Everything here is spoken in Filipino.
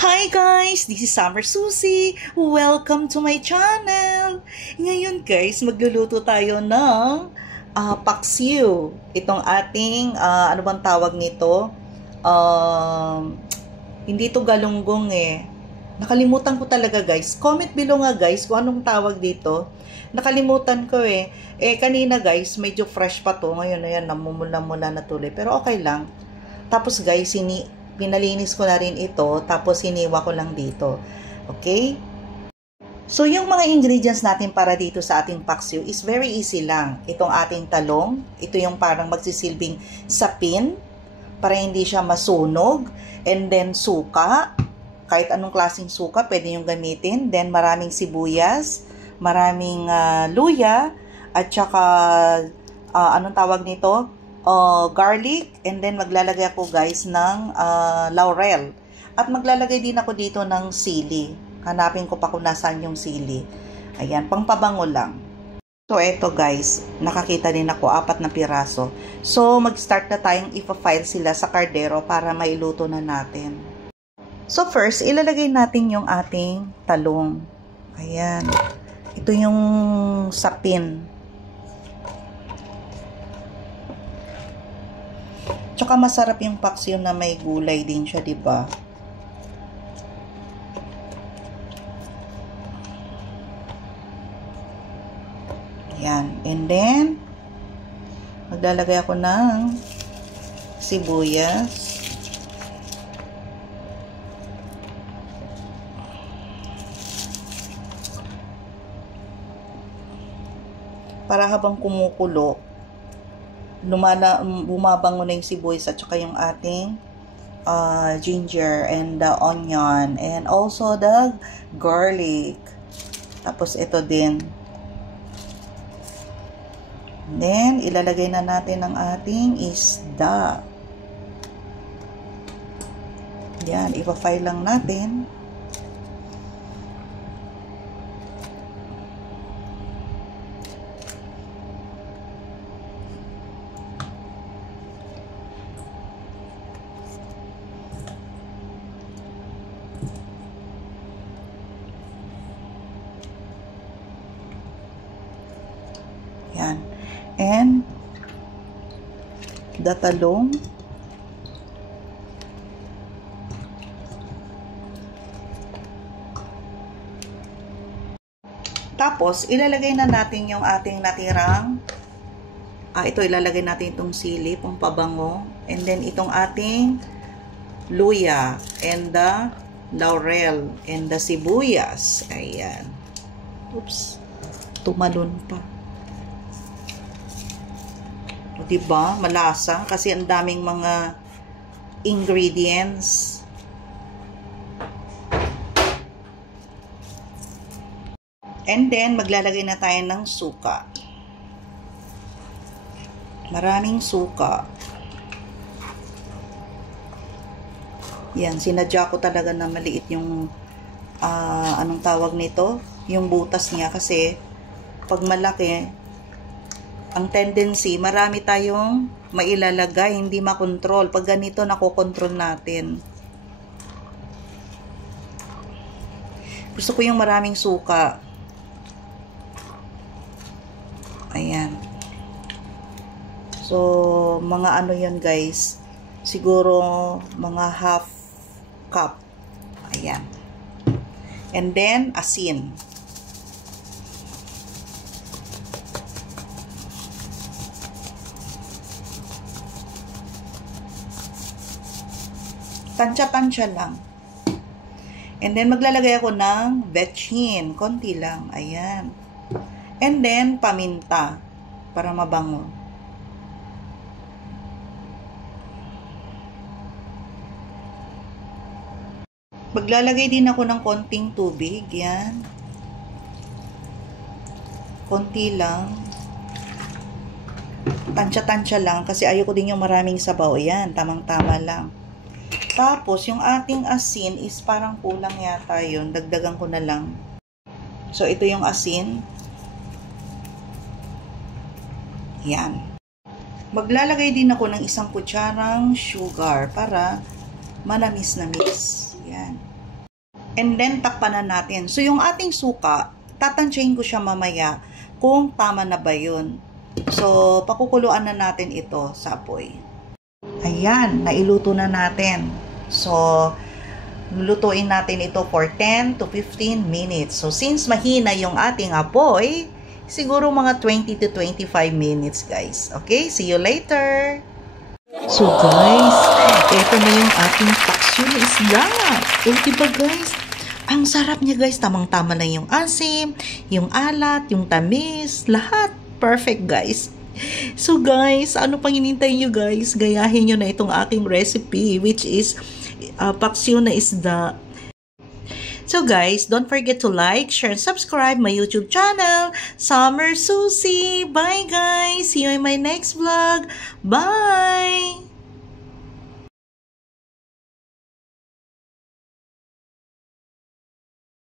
Hi guys! This is Summer Susie. Welcome to my channel. Ngayon guys, magluluto tayo ng paksiw. Itong ating, ano bang tawag nito? Hindi to galunggong eh. Nakalimutan ko talaga guys. Comment below nga guys kung anong tawag dito. Nakalimutan ko eh. Kanina guys, medyo fresh pa to. Ngayon ayan, namumula-mula na tuloy. Pero okay lang. Tapos guys, pinalinis ko na rin ito, tapos hiniwa ko lang dito. Okay? So, yung mga ingredients natin para dito sa ating paksiw is very easy lang. Itong ating talong, ito yung parang magsisilbing sapin, para hindi siya masunog. And then, suka. Kahit anong klaseng suka, pwede yung gamitin. Then, maraming sibuyas, maraming luya, at saka, anong tawag nito? Garlic, and then maglalagay ako guys ng laurel, at maglalagay din ako dito ng sili. Hanapin ko pa kung nasaan yung sili. Ayan, pangpabango lang. So eto guys, nakakita din ako 4 na piraso. So mag-start na tayong ipa-file sila sa kardero para mailuto na natin. So first, ilalagay natin yung ating talong. Ayan, ito yung sapin. Tsaka masarap yung paksiw na may gulay din siya, di ba? Yan. And then, maglalagay ako ng sibuyas. Para habang kumukulo, bumabango na yung sibuyas at saka yung ating ginger and the onion and also the garlic. Tapos ito din. Then ilalagay na natin ang ating isda. Yan, ipa-fry lang natin. Yan. And the talong. Tapos, ilalagay na natin yung ating natirang ito, ilalagay natin itong sili, pang pabango. And then, itong ating luya and the laurel and the sibuyas. Ayan. Oops. Tumalon pa. Diba? Malasa. Kasi ang daming mga ingredients. And then, maglalagay na tayo ng suka. Maraming suka. Yan. Sinadya ko talaga na maliit yung anong tawag nito? Yung butas niya. Kasi, pag malaki, ang tendency, marami tayong mailalagay, hindi makontrol. Pag ganito, nakokontrol natin. Gusto ko yung maraming suka. Ayan. So, mga ano yun guys. Siguro, mga half cup. Ayan. And then, asin. Tansya-tansya lang. And then, maglalagay ako ng betchin. Konti lang. Ayan. And then, paminta. Para mabango. Maglalagay din ako ng konting tubig. Yan. Konti lang. Tansya-tansya lang. Kasi ayoko din yung maraming sabaw. Yan. Tamang-tama lang. Tapos, yung ating asin is parang kulang yata yun. Dagdagan ko na lang. So, ito yung asin. Yan. Maglalagay din ako ng 1 kutsarang sugar para manamis-namis. Yan. And then, takpan na natin. So, yung ating suka, tatansyahin ko siya mamaya kung tama na ba yun. So, pakukuluan na natin ito sa apoy. Ayan, nailuto na natin. So, lulutuin natin ito for 10 to 15 minutes. So, since mahina yung ating apoy, siguro mga 20 to 25 minutes, guys. Okay, see you later! So, guys, ito na yung ating paksiw na isda. Diba, guys? Ang sarap niya, guys. Tamang-tama lang yung asim, yung alat, yung tamis, lahat. Perfect, guys. So, guys, ano pang hinintay nyo, guys? Gayahin nyo na itong aking recipe, which is paksiw na isda. So, guys, don't forget to like, share, and subscribe my YouTube channel, Summer Susie. Bye, guys. See you in my next vlog. Bye!